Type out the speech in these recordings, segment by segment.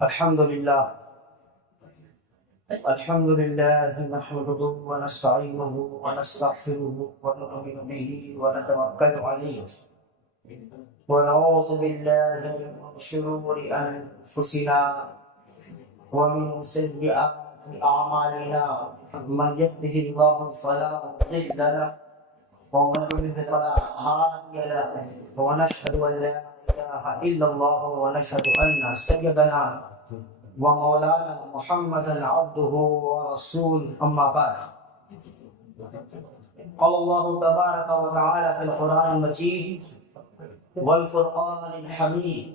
الحمد لله نحمده ونستعينه ونستغفره ونؤمن به ونتوكل عليه ونعوذ بالله من شرور أنفسنا ومن سيئات أعمالنا من يهده الله فلا مضل له ومن يضلل فلا هادي له ونشهد أن لا إله إلا الله ونشهد أن سيدنا ومولانا محمدا عبده ورسوله أما بعد قال الله تبارك وتعالى في القرآن المجيد والفرقان الحميد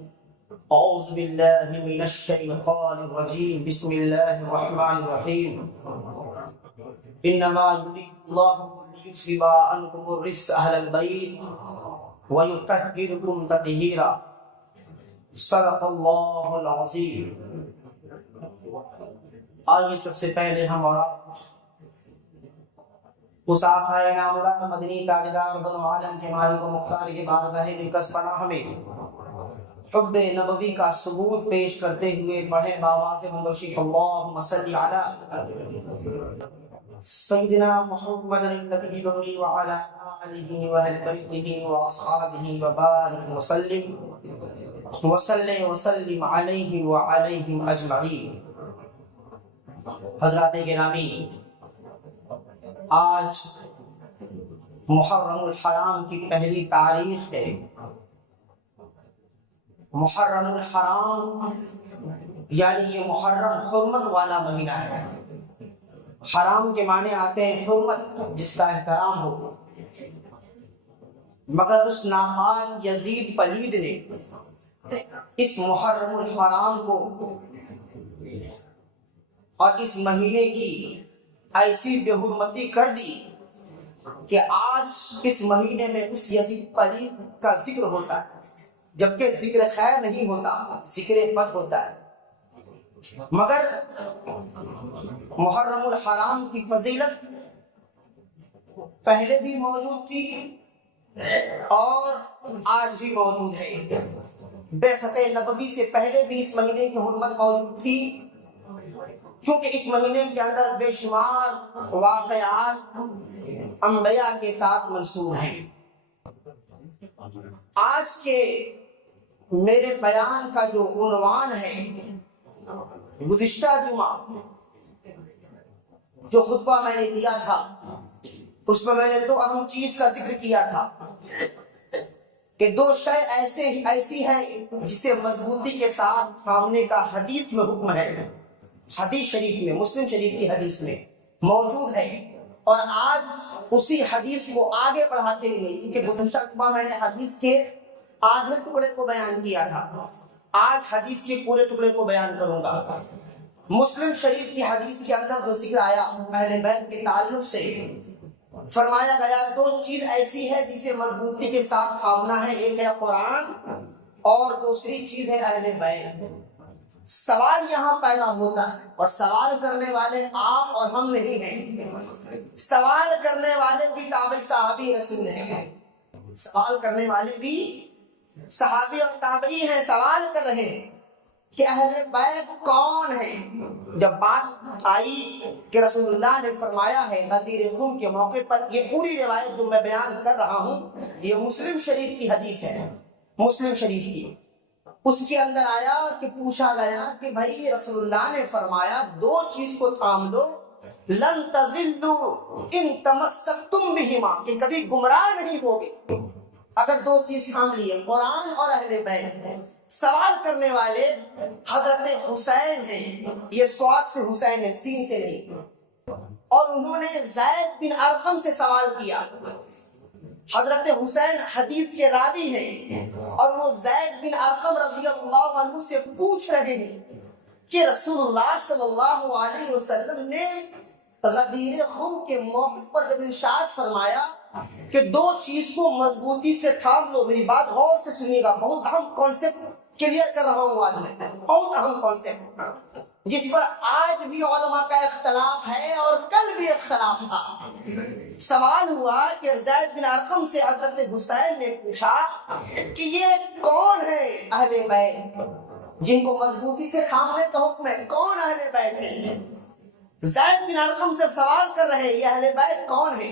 أعوذ بالله من الشيطان الرجيم بسم الله الرحمن الرحيم إنما يريد الله ليذهب عنكم الرجس أهل البيت ويطهركم تطهيرا صدق اللہ العظیم۔ آئیے سب سے پہلے ہم اور اس آقا نامدار مدنی تاجدار دونوں عالم کے مالک و مختار کے بارگاہ میں کس پناہ میں حب نبوی کا ثبوت پیش کرتے ہوئے پڑھے باواز مندرشی اللہم صلی علی سیدنا محمد النبی الأمی وعلی آلہ وآل بیتہ واصحابہ وبارک وسلم وسلم علیہ وعلیہم اجمعین۔ حضرات گرامی، آج محرم الحرام کی پہلی تاریخ ہے۔ محرم الحرام یعنی یہ محرم حرمت والا مہینہ ہے۔ حرام کے معنی آتے ہیں حرمت، جس کا احترام ہو، مگر اس ناپاک یزید پلید نے اس محرم الحرام کو اور اس مہینے کی ایسی بے حرمتی کر دی کہ آج اس مہینے میں اس یزید پلید کا ذکر ہوتا ہے، جبکہ ذکر خیر نہیں ہوتا، ذکر بد ہوتا ہے۔ مگر محرم الحرام کی فضیلت پہلے بھی موجود تھی اور آج بھی موجود ہے۔ بعثت نبوی سے پہلے بھی اس مہینے کی حرمت موجود تھی، کیونکہ اس مہینے کے اندر بے شمار واقعات انبیاء کے ساتھ منسوب ہیں۔ آج کے میرے بیان کا جو عنوان ہے، گزشتہ جمعہ جو خطبہ میں نے دیا تھا اس میں نے دو اہم چیز کا ذکر کیا تھا کہ دو شے ایسی ہے جسے مضبوطی کے ساتھ تھامنے کا حدیث میں حکم ہے، حدیث شریف میں، مسلم شریف کی حدیث میں موجود ہے، اور آج اسی حدیث کو آگے بڑھاتے ہوئے، کیونکہ گزشتہ جمعہ میں نے حدیث کے آدھے ٹکڑے کو بیان کیا تھا، آج حدیث کے پورے ٹکڑے کو بیان کروں گا۔ مسلم شریف کی حدیث کے اندر جو ذکر آیا اہل بیت کے تعلق سے، فرمایا گیا دو چیز ایسی ہے جسے مضبوطی کے ساتھ تھامنا ہے، ایک ہے قرآن اور دوسری چیز ہے اہل بیت۔ سوال یہاں پیدا ہوتا ہے، اور سوال کرنے والے آپ اور ہم نہیں ہیں، سوال کرنے والے بھی تابعی صحابی رسول ہیں، سوال کرنے والے بھی صحابی اور تابعی ہیں، سوال کر رہے ہیں کہ اہل بیت کون ہیں۔ جب بات آئی کہ رسول اللہ نے فرمایا ہے غدیر خم کے موقع پر، یہ پوری روایت جو میں بیان کر رہا ہوں یہ مسلم شریف کی حدیث ہے، مسلم شریف کی، اس کے اندر آیا کہ پوچھا گیا کہ بھائی رسول اللہ نے فرمایا دو چیز کو تھام لو، لن تضلوا ان تمسکتم بہما، کہ کبھی گمراہ نہیں ہوگے اگر دو چیز تھام لیے، قرآن اور اہل بیت۔ سوال کرنے والے حضرت حسین ہیں، یہ سواد سے حسین ہے، سین سے نہیں، اور انہوں نے زید بن ارقم سے سوال کیا۔ حضرت حسین حدیث کے راوی ہیں اور وہ زید بن ارقم رضی اللہ عنہ سے پوچھ رہے ہیں کہ رسول اللہ صلی اللہ علیہ وسلم نے غدیر خم کے موقع پر جب ارشاد فرمایا کہ دو چیز کو مضبوطی سے تھام لو، میری بات غور سے سنیے گا، بہت اہم کانسیپٹ کلیئر کر رہا ہوں آج میں، بہت اہم کانسیپٹ جس پر آج بھی علماء کا اختلاف ہے اور کل بھی اختلاف تھا۔ سوال ہوا کہ زید بن ارقم سے حضرت حسین نے پوچھا کہ یہ کون ہے اہل بیت، جن کو مضبوطی سے تھامنے کا حکم ہے. کون اہل بیت ہے؟ زید بن ارقم سے سوال کر رہے ہیں یہ اہل بیت کون ہے.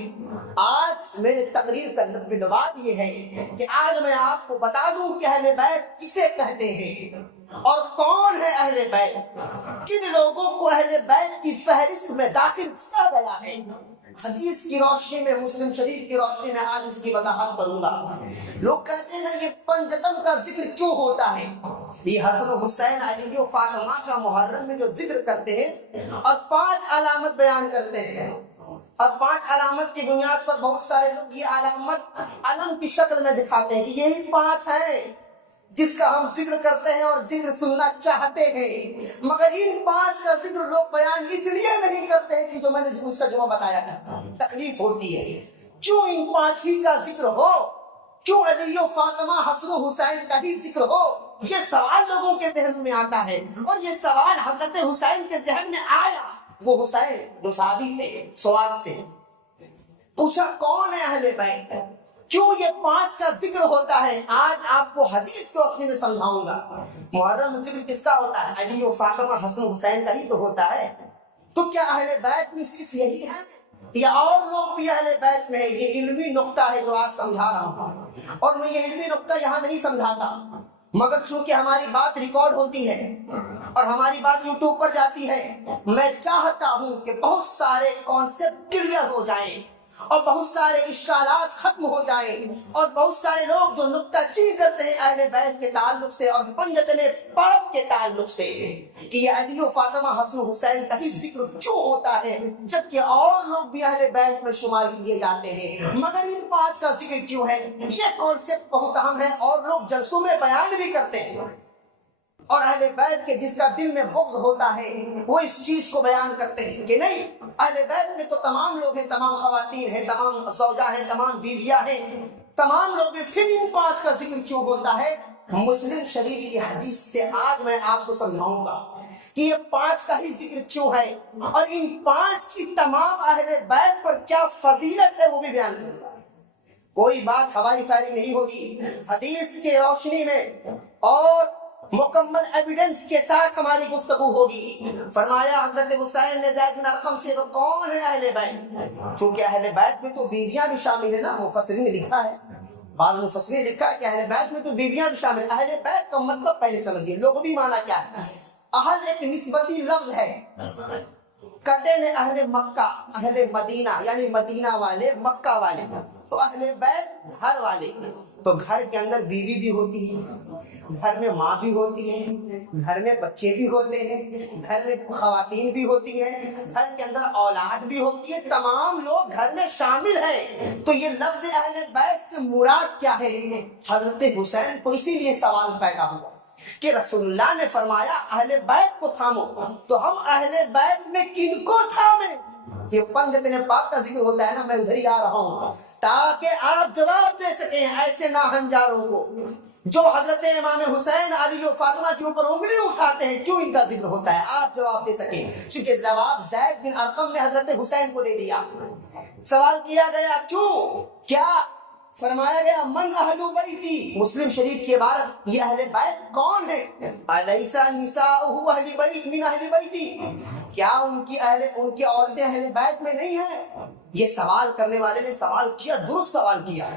آج میرے تقریر کا لباب یہ ہے کہ آج میں آپ کو بتا دوں کہ اہل بیت کسے کہتے ہیں اور کون ہے اہل بیت. کن لوگوں کو اہل بیت کی فہرست میں داخل کیا گیا ہے. حدیث کی روشنی میں، مسلم شریف کی روشنی میں آج اس کی وضاحت کروں گا. لوگ کہتے ہیں یہ پنجتن کا ذکر کیوں ہوتا ہے. یہ حسن و حسین، علی و فاطمہ کا محرم میں جو ذکر کرتے ہیں اور 5 علامت بیان کرتے ہیں، اور 5 علامت کی بنیاد پر بہت سارے لوگ یہ علامت علم کی شکل میں دکھاتے ہیں کہ یہی 5 ہیں جس کا ہم ذکر کرتے ہیں اور ذکر سننا چاہتے ہیں. مگر ان 5 کا ذکر لوگ بیان اس لیے نہیں کرتے ہیں کہ جو میں نے اس سے جو بتایا تھا. تکلیف ہوتی ہے کیوں ان 5 ہی کا ذکر ہو، کیوں علی و فاطمہ حسن و حسین کا ہی ذکر ہو. یہ سوال لوگوں کے ذہن میں آتا ہے اور یہ سوال حضرت حسین کے ذہن میں آیا. وہ حسین جو صحابی تھے، سوال سے پوچھا کون ہے اہل بیت، کیوں یہ 5 کا ذکر ہوتا ہے. آج آپ کو حدیث کو اپنے میں سمجھاؤں گا. محرم ذکر کس کا ہوتا ہے؟ علی و فاطمہ حسن حسین کا ہی تو ہوتا ہے. تو کیا اہل بیت میں صرف یہی ہے یا اور لوگ بھی اہل بیت میں ہے؟ یہ علمی نقطہ ہے جو آج سمجھا رہا ہوں، اور میں یہ علمی نقطہ یہاں نہیں سمجھاتا، مگر چونکہ ہماری بات ریکارڈ ہوتی ہے اور ہماری بات یوٹیوب پر جاتی ہے، میں چاہتا ہوں کہ بہت سارے کانسیپٹ کلیئر ہو جائیں اور بہت سارے اشکالات ختم ہو جائیں، اور بہت سارے لوگ جو نکتہ چین کرتے ہیں اہل بیت کے تعلق سے اور پنجتن پڑب کے تعلق سے کہ یہ علی و فاطمہ حسن و حسین کا ہی ذکر کیوں ہوتا ہے جبکہ اور لوگ بھی اہل بیت میں شمار کیے جاتے ہیں، مگر ان 5 کا ذکر کیوں ہے. یہ کانسیپٹ بہت اہم ہے اور لوگ جلسوں میں بیان بھی کرتے ہیں، اور اہل بیت کے جس کا دل میں بغض ہوتا ہے وہ اس چیز کو بیان کرتے ہیں کہ نہیں، اہل بیت میں تو تمام لوگ ہیں، تمام خواتین ہیں، تمام زوجہ ہیں، تمام بیویاں ہیں، تمام لوگ ہیں. پھر ان 5 کا ذکر کیوں ہوتا ہے؟ مسلم شریف کی حدیث سے آج میں آپ کو سمجھاؤں گا کہ یہ 5 کا ہی ذکر کیوں ہے اور ان 5 کی تمام اہل بیت پر کیا فضیلت ہے وہ بھی بیان کروں گا. کوئی بات ہوائی فائرنگ نہیں ہوگی، حدیث کی روشنی میں اور مکمل ایویڈنس کے ساتھ ہماری گفتگو ہوگی. فرمایا حضرت حسین نے زید بن ارقم سے وہ کون ہے اہل بیت. چونکہ اہل بیت میں تو بیویاں بھی شامل ہیں نا، مفسرین نے لکھا ہے، بعض مفسرین نے لکھا ہے کہ اہل بیت میں تو بیویاں بھی شامل ہیں. اہل بیت کا مطلب پہلے سمجھیے، لغوی معنی کیا ہے. اہل ایک نسبتی لفظ ہے، کہتے ہیں اہل مکہ، اہل مدینہ یعنی مدینہ والے، مکہ والے. تو اہل بیت گھر والے، تو گھر کے اندر بیوی بھی ہوتی ہے، گھر میں ماں بھی ہوتی ہے، گھر میں بچے بھی ہوتے ہیں، گھر میں خواتین بھی ہوتی ہیں، گھر کے اندر اولاد بھی ہوتی ہے، تمام لوگ گھر میں شامل ہیں. تو یہ لفظ اہل بیت سے مراد کیا ہے؟ حضرت حسین کو اسی لیے سوال پیدا ہوا کہ رسول اللہ نے فرمایا اہل بیت کو تھامو، تو ہم اہل بیت میں کن کو تھامیں؟ یہ پنجتن پاک کا ذکر ہوتا ہے نا، میں ادھر ہی آ رہا ہوں تاکہ آپ جواب دے سکیں ایسے ناہنجاروں کو جو حضرت امام حسین علی و فاطمہ کے اوپر انگلی اٹھاتے ہیں. کیوں ان کا ذکر ہوتا ہے آپ جواب دے سکیں. چونکہ جواب زید بن ارقم نے حضرت حسین کو دے دیا. سوال کیا گیا کیوں، کیا فرمایا گیا من اہل بیتی. مسلم شریف کی عبارت یہ اہل بیت کون ہے؟ الیس نساؤہ اہل بیت من اہل بیتی. کیا ان کی عورتیں اہل بیت میں نہیں ہیں؟ یہ سوال کرنے والے نے سوال کیا، درست سوال کیا.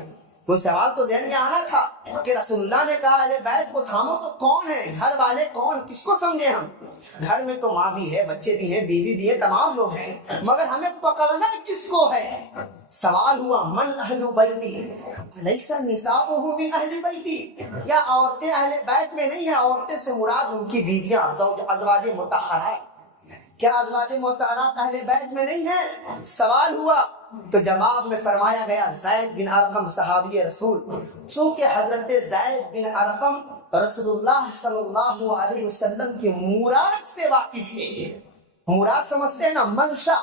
وہ سوال تو ذہن میں آنا تھا کہ رسول اللہ نے کہا اہل بیت کو تھامو، تو کون ہے گھر والے؟ کون، کس کو سمجھے ہم؟ گھر میں تو ماں بھی ہے، بچے بھی ہیں، بیوی بھی ہے، تمام لوگ ہیں، مگر ہمیں پکڑنا کس کو ہے؟ سوال ہوا من اہل بیتی لیس نساؤہ من اہل بیتی. یا عورتیں اہل بیت میں نہیں ہیں؟ عورتیں سے مراد ان کی بیویاں، زوج، ازواج مطہرات. کیا ازواج مطہرات اہل بیت میں نہیں ہیں؟ سوال ہوا تو جواب میں فرمایا گیا زید بن ارقم صحابی رسول. چونکہ حضرت زید بن ارقم رسول اللہ صلی اللہ علیہ وسلم کی مراد سے واقف تھے. مراد سمجھتے ہیں نا، منشا،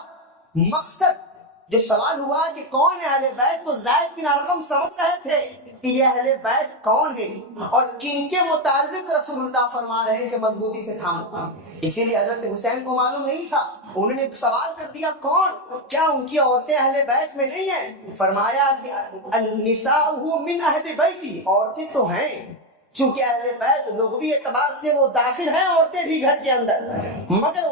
مقصد. جو سوال ہوا کہ کون ہے اہل بیت، تو زید بن ارقم سمجھ رہے تھے کہ یہ اہل بیت کون ہے اور کن کے متعلق رسول اللہ فرما رہے ہیں کہ مضبوطی سے تھامو. اسی لیے حضرت حسین کو معلوم نہیں تھا، انہوں نے سوال کر دیا کون، کیا ان کی عورتیں اہل بیت میں نہیں ہیں؟ فرمایا کہ النساء من اہل بیتی، عورتیں تو ہیں چونکہ اہل بیت لغوی اعتبار سے وہ داخل ہیں عورتیں بھی گھر کے اندر، مگر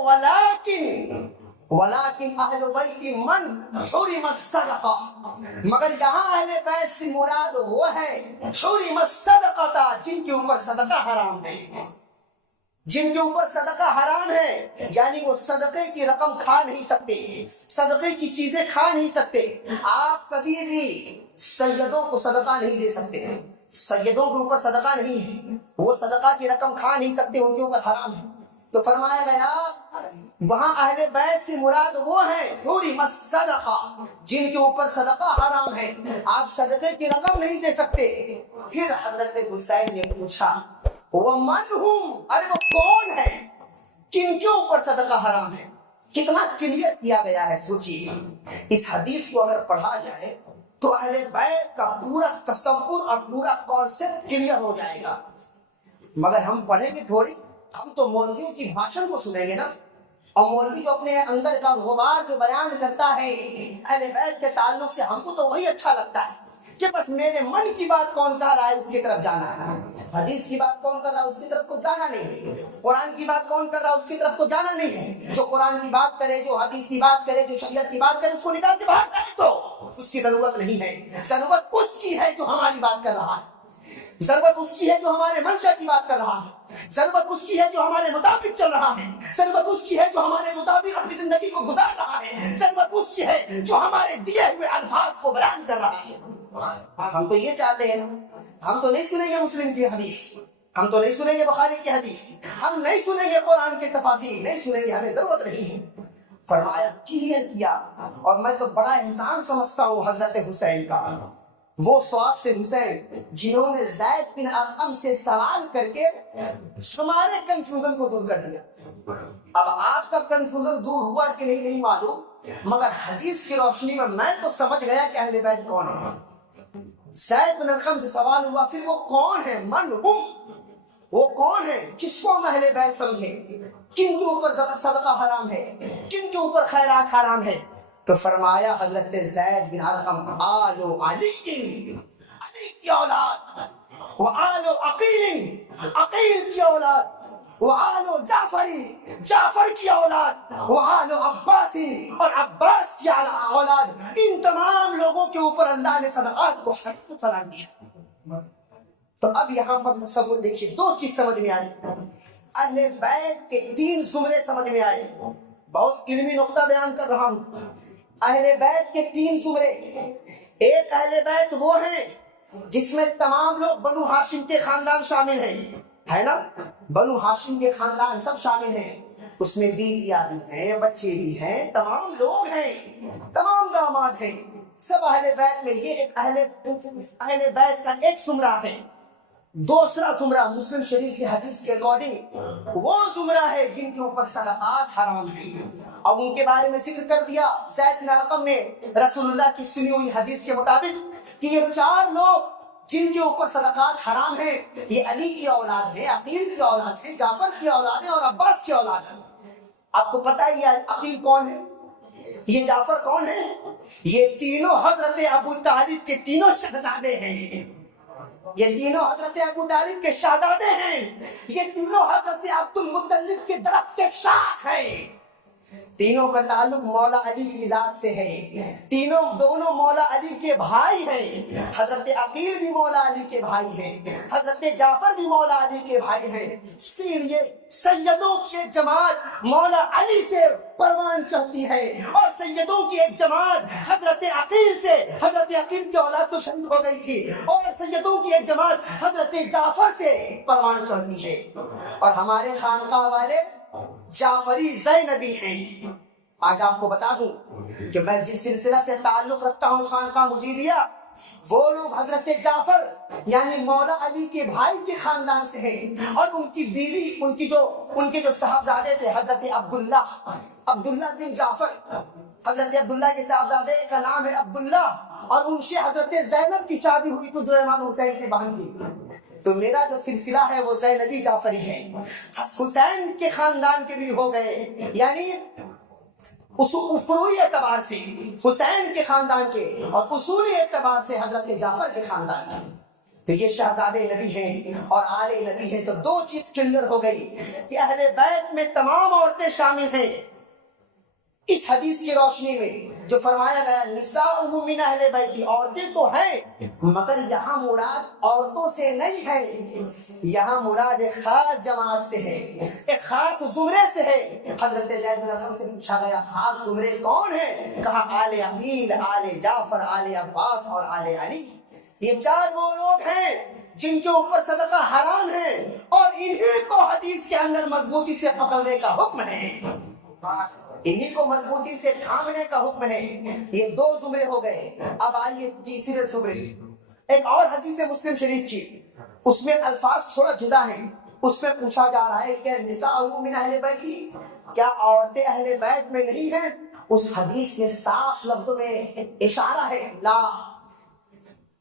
ولیکن اہل بیت من حرم الصدقہ، مگر یہاں اہل بیت سے مراد وہ ہے حرم الصدقہ جن کے اوپر صدقہ حرام ہے، جن کے اوپر صدقہ حرام ہے، یعنی وہ صدقے کی رقم کھا نہیں سکتے، صدقے کی چیزیں کھا نہیں سکتے۔ آپ کبھی بھی سیدوں کو صدقہ نہیں دے سکتے، سیدوں کے اوپر صدقہ نہیں ہے، وہ صدقہ کی رقم کھا نہیں سکتے، ان کے اوپر حرام ہے۔ تو فرمایا گیا وہاں اہل بیت سے مراد وہ ہے حرم الصدقہ جن کے اوپر صدقہ حرام ہے، آپ صدقے کی رقم نہیں دے سکتے۔ پھر حضرت حسین نے پوچھا ومن ہم، ارے وہ کون ہے کن کے اوپر صدقہ حرام ہے؟ کتنا کلیئر کیا گیا ہے۔ سوچیے اس حدیث کو اگر پڑھا جائے تو اہل بیت کا پورا تصور اور پورا کانسیپٹ کلیئر ہو جائے گا، مگر ہم پڑھیں گے تھوڑی، ہم تو مولویوں کی بھاشن کو سنیں گے نا، اور مولوی جو اپنے اندر کا غبار جو بیان کرتا ہے اہل بیت کے تعلق سے، ہم کو تو وہی اچھا لگتا ہے کہ بس میرے من کی بات کون کہہ رہا ہے اس کی طرف جانا ہے، حدیث کی بات کون کر رہا ہے اس کی طرف تو جانا نہیں ہے، قرآن کی بات کون کر رہا ہے اس کی طرف تو جانا نہیں ہے۔ جو قرآن کی بات کرے، جو حدیث کی بات کرے، جو شریعت کی بات کرے، اس کو نکال کے باہر کرے تو اس کی ضرورت نہیں ہے۔ ضرورت اس کی ہے جو ہماری بات کر رہا ہے، ضرورت اس کی ہے جو ہمارے منشا کی بات کر رہا ہے، ضرورت اس کی ہے جو ہمارے مطابق چل رہا ہے، ضرورت اس کی ہے جو ہمارے مطابق اپنی زندگی کو گزار رہا ہے، ضرورت اس کی ہے جو ہمارے دیے ہوئے الفاظ کو بیان کر رہا ہے۔ ہم تو یہ چاہتے ہیں، ہم تو نہیں سنیں گے مسلم کی حدیث، ہم تو نہیں سنیں گے بخاری کی حدیث، ہم نہیں سنیں گے قرآن کے تفاسیر، نہیں سنیں گے، ہمیں ضرورت نہیں ہے۔ فرمایا کلیئر کیا، اور میں تو بڑا احسان سمجھتا ہوں حضرت حسین کا، وہ سواد سے حسین جنہوں نے زید بن ارقم سے سوال کر کے ہمارے کنفیوژن کو دور کر دیا۔ اب آپ کا کنفیوژن دور ہوا کہ نہیں معلوم، مگر حدیث کی روشنی میں تو سمجھ گیا کہ اہل بیت کون ہے۔ زید بن ارقم سے سوال ہوا، پھر وہ کون ہے، من ہم، وہ کون ہے، کس کو ہم اہل بیت سمجھیں، کن کے اوپر صدقہ حرام ہے، کن کے اوپر خیرات حرام ہے؟ تو فرمایا حضرت زید بن ارقم آل علی، علی کی اولاد، وآل عقیل، عقیل کی اولاد، وآل جعفری، جعفر کی اولاد، وآل عباسی، اور عباس کی اولاد، ان تمام لوگوں کے اوپر اللہ نے صدقات کو حرام قرار دیا۔ تو اب یہاں پر تصور دیکھیے، دو چیز سمجھ میں آئی، اہل بیت کے تین زمرے سمجھ میں آئے، بہت علمی نقطہ بیان کر رہا ہوں۔ اہل بیت کے تین زمرے، ایک اہل بیت وہ ہیں جس میں تمام لوگ بنو ہاشم کے خاندان شامل ہیں، ہے نا، بنو ہاشم کے خاندان سب شامل ہیں، اس میں بیویاں بھی ہیں، بچے بھی ہیں، تمام لوگ ہیں، تمام داماد ہیں، سب اہل بیت میں۔ یہ ایک اہل بیت کا ایک زمرہ ہے۔ دوسرا زمرہ مسلم شریف کی حدیث کے اکارڈنگ وہ زمرہ ہے جن کے اوپر صدقات حرام ہیں، اور ان کے بارے میں ذکر کر دیا زید بن ارقم نے رسول اللہ کی سنی ہوئی حدیث کے مطابق کہ یہ چار لوگ جن کے اوپر صدقات حرام ہیں، یہ علی کی اولاد ہے، عقیل کی اولاد ہے، جعفر کی اولاد ہے، اور عباس کی اولاد ہے۔ آپ کو پتہ ہے یہ عقیل کون ہے، یہ جعفر کون ہے؟ یہ تینوں حضرت ابو طالب کے تینوں شہزادے ہیں، یہ تینوں حضرت ابو طالب کے شہزادے ہیں، یہ تینوں حضرت عبد المطلب کے درخت کے شاخ ہیں۔ تینوں کا تعلق مولا علی کی ذات سے ہے، تینوں دونوں مولا علی کے بھائی ہیں، حضرت عقیل بھی مولا علی کے بھائی ہیں، حضرت جعفر بھی مولا علی کے بھائی ہیں، اسی لیے سیدوں کی ایک جماعت مولا علی سے پروان چڑھتی ہے، اور سیدوں کی ایک جماعت حضرت عقیل سے، حضرت عقیل کی اولاد تو شہید ہو گئی تھی، اور سیدوں کی ایک جماعت حضرت جعفر سے پروان چڑھتی ہے۔ اور ہمارے خانقاہ والے جعفری زینبی ہیں۔ آج آپ کو بتا دوں کہ میں جس سلسلہ سے تعلق رکھتا ہوں خانقاہ مجیبیہ، وہ لوگ حضرت جعفر یعنی مولا علی کے بھائی کے خاندان سے ہیں، اور ان کی بیوی، ان کے جو صاحبزادے تھے حضرت عبداللہ بن جعفر، حضرت عبداللہ کے صاحبزادے کا نام ہے عبداللہ، اور ان سے حضرت زینب کی شادی ہوئی تو جو امام حسین کی بہن کی۔ تو میرا جو سلسلہ ہے وہ زینبی جعفری ہے، حسین کے خاندان کے بھی ہو گئے، یعنی فروعی اعتبار سے حسین کے خاندان کے، اور اصولی اعتبار سے حضرت جعفر کے خاندان کے۔ تو یہ شہزادے نبی ہیں اور آل نبی ہیں، تو دو چیز کلیئر ہو گئی کہ اہل بیت میں تمام عورتیں شامل ہیں۔ اس حدیث کی روشنی میں جو فرمایا گیا نساء من اہل بیت، عورتیں تو ہیں مگر یہاں مراد عورتوں سے نہیں ہے، یہاں مراد ایک خاص جماعت سے ہے، ایک خاص زمرے سے ہے۔ حضرت زید بن ارقم سے پوچھا گیا خاص زمرے کون ہیں؟ کہا آل عقیل، آل جعفر، آل عباس اور آل علی۔ یہ چار وہ لوگ ہیں جن کے اوپر صدقہ حرام ہے اور انہیں کو حدیث کے اندر مضبوطی سے پکڑنے کا حکم ہے، انہی کو مضبوطی سے تھامنے کا حکم ہے۔ یہ دو زمرے ہو گئے، اب آئیے تیسرے زمرے۔ ایک اور حدیث مسلم شریف کی، اس میں الفاظ تھوڑا جدا ہیں، اس میں پوچھا جا رہا ہے کہ نساء من اہل بیت، کیا عورتیں اہل بیت میں نہیں ہیں؟ اس حدیث میں صاف لفظوں میں اشارہ ہے لا۔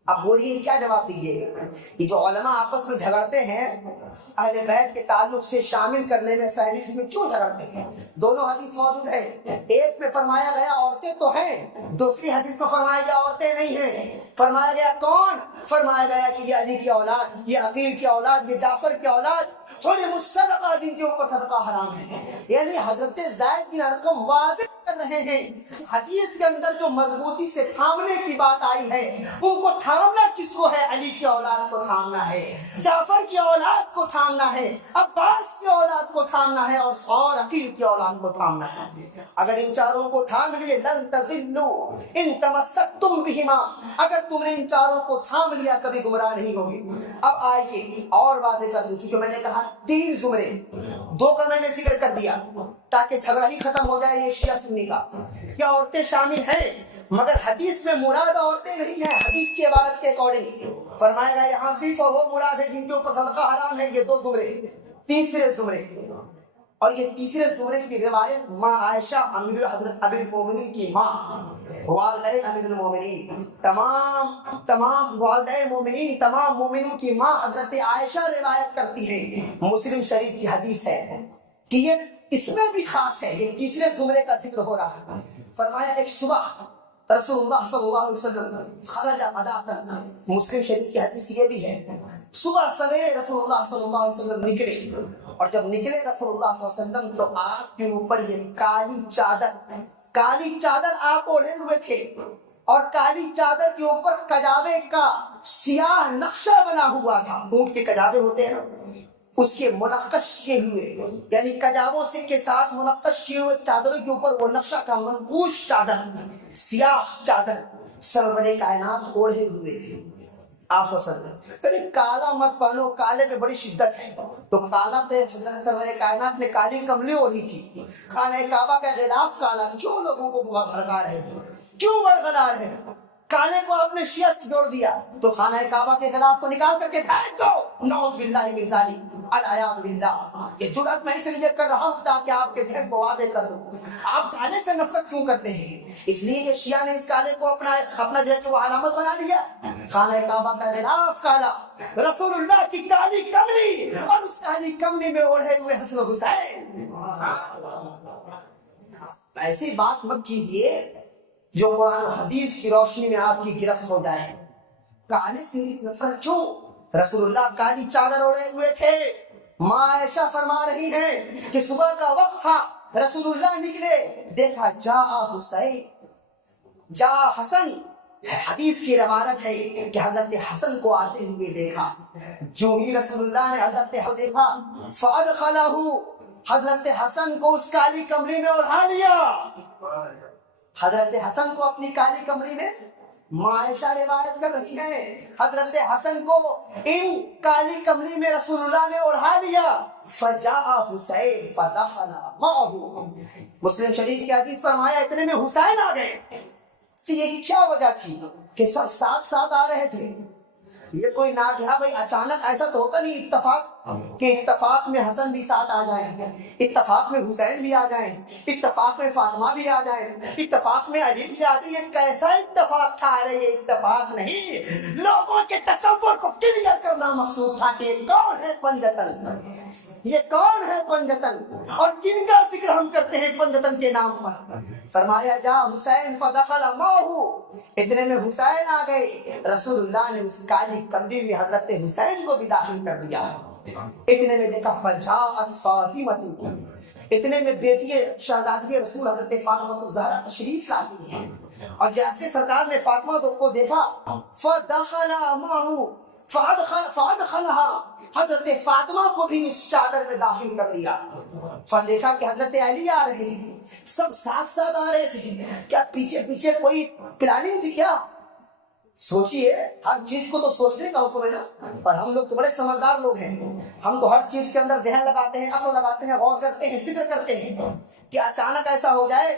اب بولیے کیا جواب دیجیے؟ یہ جو علماء آپس میں جھگڑتے ہیں اہل بیت کے تعلق سے شامل کرنے میں، فہرست میں کیوں جھگڑتے ہیں؟ دونوں حدیث موجود ہیں، ایک میں فرمایا گیا عورتیں تو ہیں، دوسری حدیث میں فرمایا گیا عورتیں نہیں ہیں۔ فرمایا گیا کون؟ فرمایا گیا کہ یہ علی کی اولاد، یہ عقیل کی اولاد، یہ جعفر کی اولاد، حرم الصدقہ، جن کے اوپر صدقہ حرام ہے۔ یعنی حضرت زید بن ارقم واضح کر رہے ہیں کہ حدیث کے اندر جو مضبوطی سے تھامنے کی بات آئی ہے، ان کو تھامنا کس کو ہے؟ علی کی اولاد کو تھامنا ہے، جعفر کی اولاد کو تھامنا ہے، عباس کی اولاد کو تھامنا ہے، اور عقیل کی اولاد کو تھامنا ہے۔ اگر ان چاروں کو تھام لیے لن تضلوا ان تمسکتم بہما، اگر تم نے ان چاروں کو تھام لیا کبھی گمراہ نہیں ہوگی۔ اب آئیے اور واضح کر دوں، چونکہ میں نے کہا تین زمرے، دو کا میں نے ذکر کر دیا تاکہ جھگڑا ہی ختم ہو جائے یہ شیعہ سنی کا، کیا عورتیں شامل ہیں؟ مگر حدیث میں مراد عورتیں نہیں ہیں، حدیث کی عبارت کے اکارڈنگ فرمایا گیا یہاں صرف وہ مراد ہے جن کے اوپر صدقہ حرام ہے۔ یہ دو زمرے، تیسرے زمرے، اور یہ تیسرے زمرے کی روایت ماں عائشہ حضرت امیر المومنین کی ماں، والدہ امیر المومنین، تمام والدہ مومنین، تمام مومنوں کی ماں حضرت عائشہ روایت کرتی ہے، مسلم شریف کی حدیث ہے کہ یہ اس میں بھی خاص ہے، یہ تیسرے زمرے کا ذکر ہو رہا ہے۔ فرمایا ایک صبح رسول اللہ صلی اللہ علیہ وسلم خرج غداۃ، مسلم شریف کی حدیث یہ بھی ہے، صبح سویرے رسول اللہ صلی اللہ علیہ وسلم نکلے، اور جب نکلے رسول اللہ صلی اللہ علیہ وسلم تو آپ کے اوپر یہ کالی چادر آپ اوڑھے ہوئے تھے، اور کالی چادر کے اوپر کجاوے کا سیاہ نقشہ بنا ہوا تھا، اونٹ کے کجاوے ہوتے ہیں اس کے منقش کیے ہوئے، یعنی کجاووں سے کے ساتھ منقش کیے ہوئے چادروں کے اوپر وہ نقشہ کا منقوش چادر، سیاہ چادر سرور کائنات اوڑھے ہوئے تھے۔ آپ کہتے کالا مت پہنو، کالے پہ بڑی شدت ہے، تو کالا تو حضرت سرور کائنات نے کالی کملی اوڑھی تھی، خانہ کعبہ کا غلاف کالا، کیوں لوگوں کو بھڑکا رہے ہیں، کیوں ورغلا رہے ہیں؟ کالے کو اپنے شیعہ سے جوڑ دیا تو خانہ کعبہ کے غلاف کو نکال کر کے پھینک دو، نعوذ باللہ من ذالک، العیاذ باللہ۔ یہ جرأت میں اس لیے کر رہا ہوں تاکہ آپ کے ذہن کو واضح کر دوں، آپ کالے سے نفرت کیوں کرتے ہیں؟ اس لیے کہ شیعہ نے اس کالے کو اپنا جو ہے کہ وہ علامت بنا لیا، خانہ کعبہ کا غلاف کالا، رسول اللہ کی کالی کملی، اور اس کالی کملی میں اوڑھے ہوئے حسن و حسین۔ ایسی بات مت کیجئے جو قرآن و حدیث کی روشنی میں آپ کی گرفت ہو جائے۔ کالے سے نفرت کیوں؟ رسول اللہ کالی چادر اوڑھے ہوئے تھے۔ ماں عائشہ فرما رہی ہیں کہ صبح کا وقت تھا، رسول اللہ نکلے، دیکھا جا حسین، جا حسن، حدیث کی روایت ہے کہ حضرت حسن کو آتے ہوئے دیکھا، جو ہی رسول اللہ نے حضرت حسن دیکھا فادخلہ، حضرت حسن کو اس کالی کمری میں اڑھا لیا، حضرت حسن کو اپنی کالی کمری میں، ماں عائشہ روایت کر رہی ہے حضرت حسن کو ان کالی کمری میں رسول اللہ نے اڑھا لیا، فجاء حسین فدخل معه، مسلم شریف کی حدیث فرمایا اتنے میں حسین آ گئے۔ تو یہ کیا وجہ تھی کہ سب ساتھ ساتھ آ رہے تھے؟ یہ کوئی ناگہا بھائی اچانک ایسا تو ہوتا نہیں اتفاق کہ اتفاق میں حسن بھی ساتھ آ جائیں، اتفاق میں حسین بھی آ جائیں، اتفاق میں فاطمہ بھی آ جائیں، اتفاق میں علی بھی آ جائیں۔ یہ کیسا اتفاق تھا؟ ارے یہ اتفاق نہیں، لوگوں کے تصور کو کلیئر کرنا مقصود تھا کہ کون ہے پنجتن، یہ کون ہے پنجتن اور کن کا ذکر ہم کرتے ہیں پنجتن کے نام پر؟ فرمایا جا حسین فدخل معه، اتنے میں حسین آ گئے، رسول اللہ نے اس کالی کمری میں حضرت حسین کو بھی داخل کر دیا۔ اتنے میں دیکھا فجاءت فاطمہ، اتنے میں بیٹی شہزادی رسول حضرت فاطمہ الزہرا تشریف لاتی ہے، اور جیسے سرکار نے فاطمہ کو دیکھا فدخل معه فادخلها، حضرت فاطمہ کو بھی اس چادر میں داخل کر دیا۔ دیکھا کہ حضرت علی آ رہے ہیں، سب ساتھ ساتھ آ رہے تھے، کیا پیچھے پیچھے کوئی پلاننگ تھی کیا؟ سوچیے، ہر چیز کو تو سوچنے کا حکم ہے نا، پر ہم لوگ تو بڑے سمجھدار لوگ ہیں، ہم تو ہر چیز کے اندر ذہن لگاتے ہیں، عقل لگاتے ہیں، غور کرتے ہیں، فکر کرتے ہیں کہ اچانک ایسا ہو جائے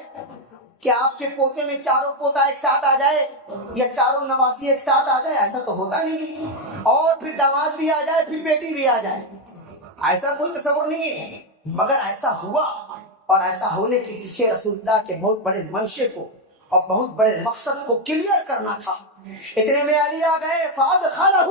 کہ آپ کے پوتے میں چاروں پوتا ایک ساتھ آ جائے یا چاروں نواسی ایک ساتھ آ جائے، ایسا تو ہوتا نہیں، اور پھر داماد بھی آ جائے، پھر بیٹی بھی آ جائے، ایسا کوئی تصور نہیں ہے، مگر ایسا ہوا، اور ایسا ہونے کے پیچھے رسول اللہ کے بہت بڑے منشے کو اور بہت بڑے مقصد کو کلیئر کرنا تھا۔ اتنے میں علی آ گئے، فادخلہ،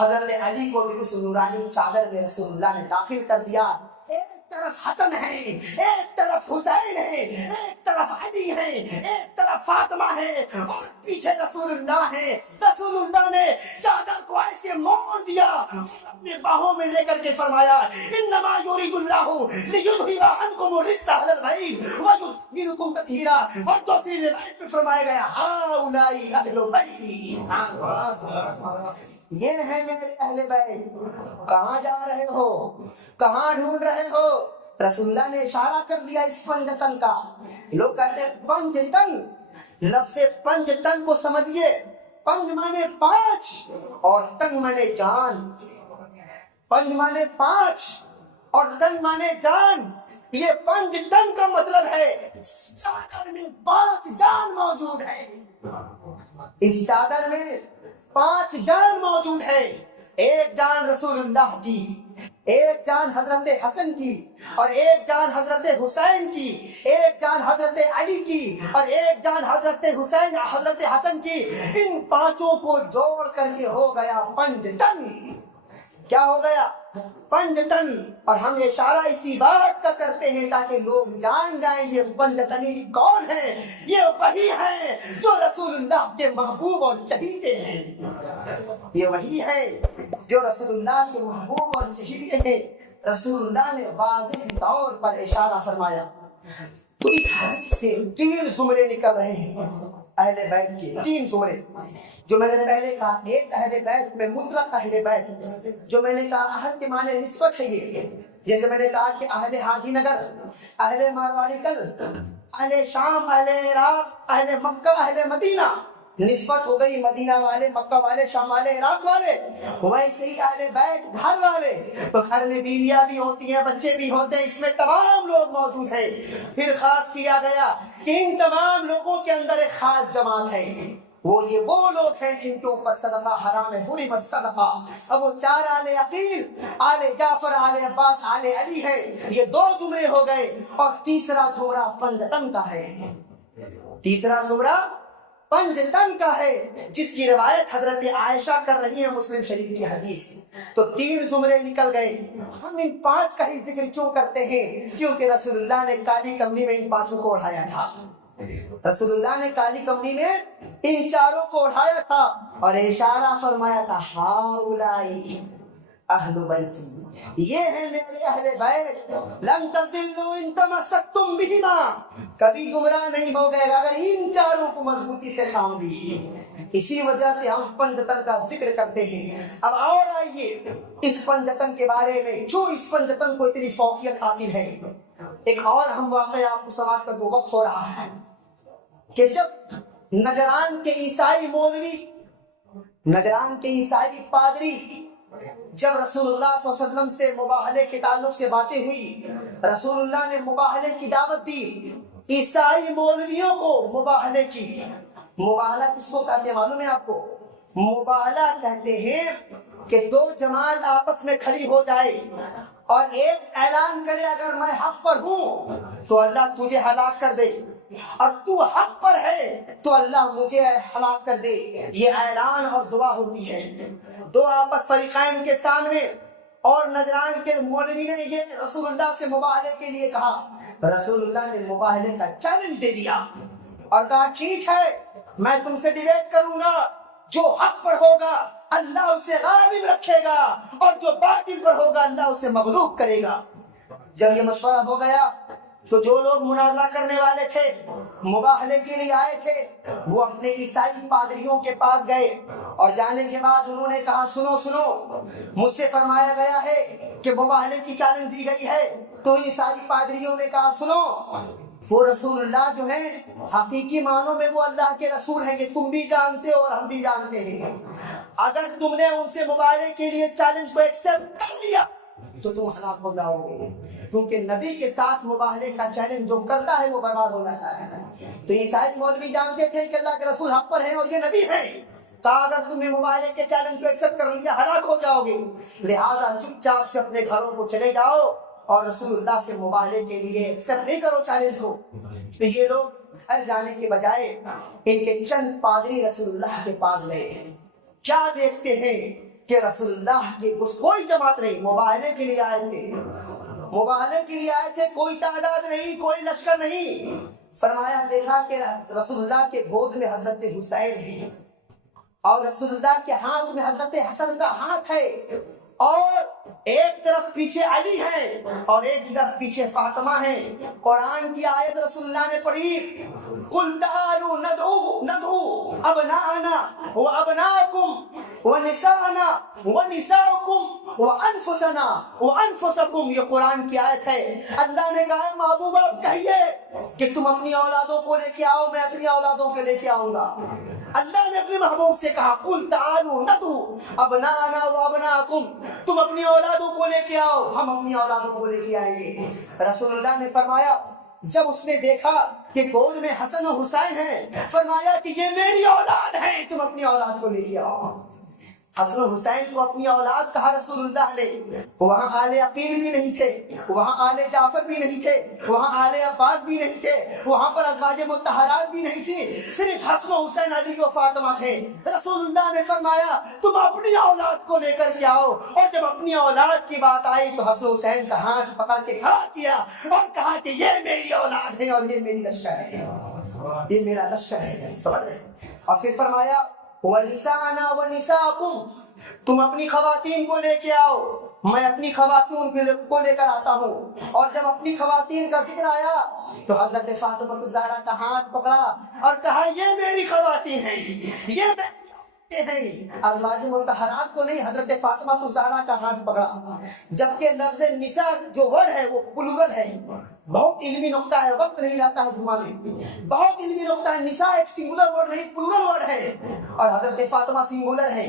حضرت علی کو بھی اس نورانی چادر میں رسول اللہ نے داخل کر دیا۔ ایک طرف حسن ہے، ایک طرف حسین ہے، ایک طرف علی ہے، ایک طرف فاطمہ ہے، اور پیچھے رسول اللہ ہے۔ رسول اللہ نے چادر کو ایسے موڑ دیا اور اپنے باہوں میں لے کر کے فرمایا انما یرید اللہ لیذھب عنکم الرجس اہل البیت ویطہرکم تطہیرا، اور دوسری روایت میں فرمایا گیا ہؤلاء اہل بیتی، یہ ہے میرے اہل بیت۔ کہاں جا رہے ہو، کہاں ڈھونڈ رہے ہو؟ رسول اللہ نے اشارہ کر دیا اس پنجتن کا۔ لوگ کہتے ہیں پنجتن، لفظ پنجتن کو سمجھیے، پنج مانے پانچ اور تن مانے جان، پنج مانے پانچ اور تن مانے جان، یہ پنج تن کا مطلب ہے چادر میں 5 جان موجود ہے، اس چادر میں 5 جان موجود ہے، ایک جان رسول اللہ کی، ایک جان حضرت حسن کی، اور ایک جان حضرت حسین کی، ایک جان حضرت علی کی، اور ایک جان حضرت حسین حضرت حسن کی۔ ان 5 کو جوڑ کر کے ہو گیا پنجتن۔ کیا ہو گیا؟ پنجتن۔ اور ہم اشارہ اسی بات کا کرتے ہیں تاکہ لوگ جان جائیں یہ پنجتنی کون ہے۔ یہ وہی ہے جو رسول اللہ کے محبوب اور چہیتے ہیں، یہ وہی ہے جو رسول اللہ کے محبوب اور چہیتے ہیں۔ رسول اللہ نے واضح طور پر اشارہ فرمایا۔ تو اس حدیث سے 3 زمرے نکل رہے ہیں اہل بیت کے، 3 زمرے جو میں نے پہلے کہا۔ ایک اہل بیت میں مطلق اہل بیت، جو میں نے کہا اہل کے معنی نسبت ہے، یہ جیسے میں نے کہا کہ اہل حاجی نگر، اہل مارواڑی کل، اہل شام، اہل عراق، اہل مکہ، اہل مدینہ، نسبت ہو گئی مدینہ والے، مکہ والے، شام والے، عراق والے۔ ویسے ہی اہل بیت گھر والے، تو گھر میں بیویاں بھی ہوتی ہیں، بچے بھی ہوتے ہیں، اس میں تمام لوگ موجود ہیں۔ پھر خاص کیا گیا کہ ان تمام لوگوں کے اندر ایک خاص جماعت ہے، وہ لوگ ہیں جن کے اوپر صدقہ حرام ہے، حرم الصدقہ۔ اب وہ 4 آل عقیل، آل جعفر، آل عباس، آل علی ہے، یہ 2 زمرے ہو گئے، اور تیسرا زمرہ پنجتن کا ہے، تیسرا زمرہ پنجتن کا ہے، جس کی روایت حضرت عائشہ کر رہی ہے مسلم شریف کی حدیث۔ تو 3 زمرے نکل گئے۔ ہم ان 5 کا ہی ذکر کیوں کرتے ہیں؟ کیونکہ رسول اللہ نے کالی کمنی میں ان 5 کو اڑھایا تھا، رسول اللہ نے کالی کمنی میں ان 4 کو اڑھایا تھا اور اشارہ فرمایا تھا ہؤلائی اہل بیتی، یہ ہیں میرے اہل بیت، لن تضلوا ان تمسکتم بہما، کبھی گمراہ نہیں ہو گئے اگر ان 4 کو مضبوطی سے تھام لی۔ اسی وجہ سے ہم پنجتن کا ذکر کرتے ہیں۔ اب اور آئیے اس پنجتن کے بارے میں، جو اس پنجتن کو اتنی فوقیت حاصل ہے، ایک اور ہم واقعہ آپ کو سماعت کر دو، وقت ہو رہا ہے کہ جب نجران کے عیسائی مولوی، نجران کے عیسائی پادری، جب رسول اللہ صلی اللہ علیہ وسلم سے مباہلے کے تعلق سے باتیں ہوئی، رسول اللہ نے مباہلے کی دعوت دی، عیسائی مولویوں کو مباہلے کی۔ مباہلہ کس کو کہتے ہیں معلوم ہے آپ کو؟ مباہلہ کہتے ہیں کہ 2 جماعت آپس میں کھڑی ہو جائے اور ایک اعلان کرے اگر میں حق پر ہوں تو اللہ تجھے ہلاک کر دے، اور تو حق پر ہے تو اللہ مجھے ہلاک کر دے۔ یہ اعلان اور دعا ہوتی ہے، 2 آپس فریقین کے سامنے اور نجران کے مولوی نے یہ رسول اللہ سے مباہلے کے لیے کہا. رسول اللہ نے مباہلے کا چیلنج دے دیا اور کہا ٹھیک ہے میں تم سے ڈیبیٹ کروں گا, جو حق پر ہوگا اللہ اسے غالب رکھے گا اور جو باطل پر ہوگا اللہ اسے مغلوب کرے گا. جب یہ مشورہ ہو گیا تو جو لوگ مناظرہ کرنے والے تھے, مباہلے کے لیے آئے تھے, وہ اپنے عیسائی پادریوں کے پاس گئے اور جانے کے بعد انہوں نے کہا سنو سنو, مجھ سے فرمایا گیا ہے کہ مباہلے کی چیلنج دی گئی ہے. تو عیسائی پادریوں نے کہا سنو, وہ رسول اللہ جو ہیں حقیقی معنوں میں وہ اللہ کے رسول ہیں, کہ تم بھی جانتے ہو اور ہم بھی جانتے ہیں. اگر تم نے ان سے مباہلے کے لیے چیلنج کو ایکسپٹ کر لیا تو تم ہلاک ہو جاؤ گے, کیونکہ نبی کے ساتھ مباہلے کا چیلنج جو کرتا ہے وہ برباد ہو جاتا ہے. تو عیسائی مولوی جانتے تھے کہ اللہ کے رسول حق پر ہیں اور یہ نبی ہیں, کہا اگر تم نے مباہلے کے چیلنج کو ایکسپٹ کر لیا ہلاک ہو جاؤ گے, لہٰذا چپ چاپ سے اپنے گھروں کو چلے جاؤ اور رسول اللہ سے مباہلے کے لیے ایکسپٹ نہیں کرو چیلنج کو. تو یہ لوگ گھر جانے کے بجائے ان کے چند پادری رسول اللہ کے پاس گئے. کیا دیکھتے ہیں کہ رسول اللہ کے کوئی جماعت نہیں, مباہلے کے لیے آئے تھے, مباہلے کے لیے آئے تھے, کوئی تعداد نہیں, کوئی لشکر نہیں. فرمایا دیکھا کہ رسول اللہ کے گود میں حضرت حسین ہے اور رسول اللہ کے ہاتھ میں حضرت حسن کا ہاتھ ہے, اور ایک طرف پیچھے علی ہے اور ایک طرف پیچھے فاطمہ ہے. قرآن کی آیت رسول اللہ نے پڑھی, قل تعالوا ندعو ابناءنا وابناءکم ونساءنا ونساءکم وانفسنا وانفسکم. یہ قرآن کی آیت ہے. اللہ نے کہا محبوب آپ کہیے کہ تم اپنی اولادوں کو لے کے آؤ, میں اپنی اولادوں کو لے کے آؤں گا. اللہ نے اپنے محبوب سے کہا قل تعالوا ندعو ابناءنا وابناءکم, تم اپنی اولادوں کو لے کے آؤ, ہم اپنی اولادوں کو لے کے آئیں گے. رسول اللہ نے فرمایا جب اس نے دیکھا کہ گود میں حسن و حسین ہیں, فرمایا کہ یہ میری اولاد ہے, تم اپنی اولاد کو لے کے آؤ. حسن و حسین کو اپنی اولاد کہا رسول اللہ نے. وہاں آل عقیل بھی نہیں تھے, وہاں آل جعفر بھی نہیں تھے, وہاں آل عباس بھی نہیں تھے, وہاں پر ازواج مطہرات بھی نہیں تھی, صرف حسن و حسین علی و فاطمہ تھے. رسول اللہ نے فرمایا تم اپنی اولاد کو لے کر کے آؤ. اور جب اپنی اولاد کی بات آئی تو حسن و حسین کا ہاتھ پکڑ کے کھڑا کیا اور کہا کہ یہ میری اولاد ہے اور یہ میری لشکر ہے, یہ میرا لشکر ہے. سمجھ رہے؟ اور پھر فرمایا وَنِسَاءَنَا وَنِسَاءَكُمْ, تم اپنی خواتین کو لے کے آؤ, میں اپنی خواتین کو لے کر آتا ہوں. اور جب اپنی خواتین کا ذکر آیا تو حضرت فاطمہ الزہرا کا ہاتھ پکڑا اور کہا یہ میری خواتین ہیں, یہ میری ہیں. ازواج مطہرات کو نہیں, حضرت فاطمہ الزہرا کا ہاتھ پکڑا. جبکہ لفظ نساء جو ورڈ ہے وہ پلورل ہے, بہت علمی نقطہ ہے, وقت نہیں رہتا ہے جمعہ میں, بہت علمی نقطہ ہے. نساء ایک سنگولر ورڈ نہیں, پلورل ورڈ ہے, اور حضرت فاطمہ سنگولر ہے.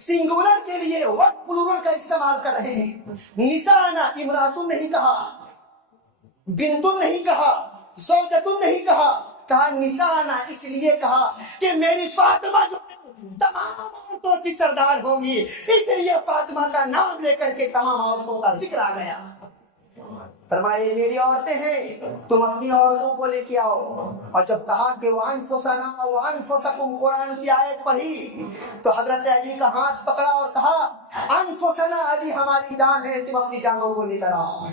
سنگولر کے لیے ورڈ پلورل کا استعمال کر رہے ہیں. نساءنا امراتن نہیں کہا, بنتن نہیں کہا, زوجتن نہیں کہا, کہا نساءنا اس لیے کہا کہ میری فاطمہ جو تمام عورتوں کی سردار ہوں گی, اس لیے فاطمہ کا نام لے کر کے تمام عورتوں کا ذکر آ گیا. فرمائے میری عورتیں ہیں, تم اپنی عورتوں کو لے کے آؤ. اور جب کہا کہ وَأَنفُسَنَا وَأَنفُسَكُمْ قرآن کی آیت پڑھی تو حضرت علی کا ہاتھ پکڑا اور کہا انفسنا, علی ہماری جان ہے, تم اپنی جانوں کو لے کر آؤ.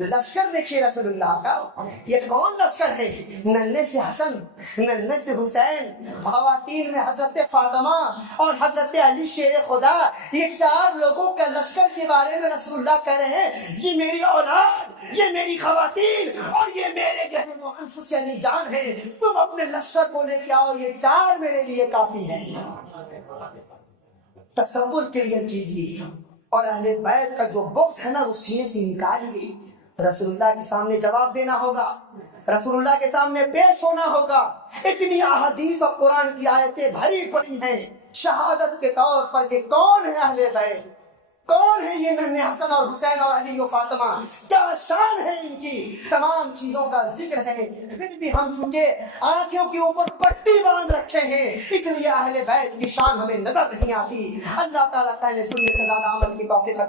لشکر دیکھیے رسول اللہ کا, یہ کون لشکر ہے؟ ننھے سے حسن, ننھے سے حسین, خواتین میں حضرت فاطمہ اور حضرت علی شیر خدا, یہ چار لوگوں کا لشکر کے بارے میں رسول اللہ کہہ رہے ہیں یہ میری اولاد, یہ میری خواتین اور یہ میرے جو ہے وہ انفس یعنی جان ہے, تم اپنے لشکر کو لے کے آؤ, یہ چار میرے لیے کافی ہے. تصور کلیئر کیجیے. اور اہل بیت کا جو بغض ہے نا وہ سینے سے نکالیے. رسول اللہ کے سامنے جواب دینا ہوگا, رسول اللہ کے سامنے پیش ہونا ہوگا. اتنی احادیث اور قرآن کی آیتیں بھری پڑی ہیں شہادت کے طور پر کہ کون ہے اہل بیت, کون ہے یہ ننھے حسن اور حسین اور علی و فاطمہ, کیا شان ہے ان کی, تمام چیزوں کا ذکر ہے. پھر بھی ہم چونکہ آنکھوں کے اوپر پٹی باندھ رکھے ہیں اس لیے اہل بیت کی شان ہمیں نظر نہیں آتی. اللہ تعالیٰ پہلے سننے سے زیادہ عمل کی توفیق عطا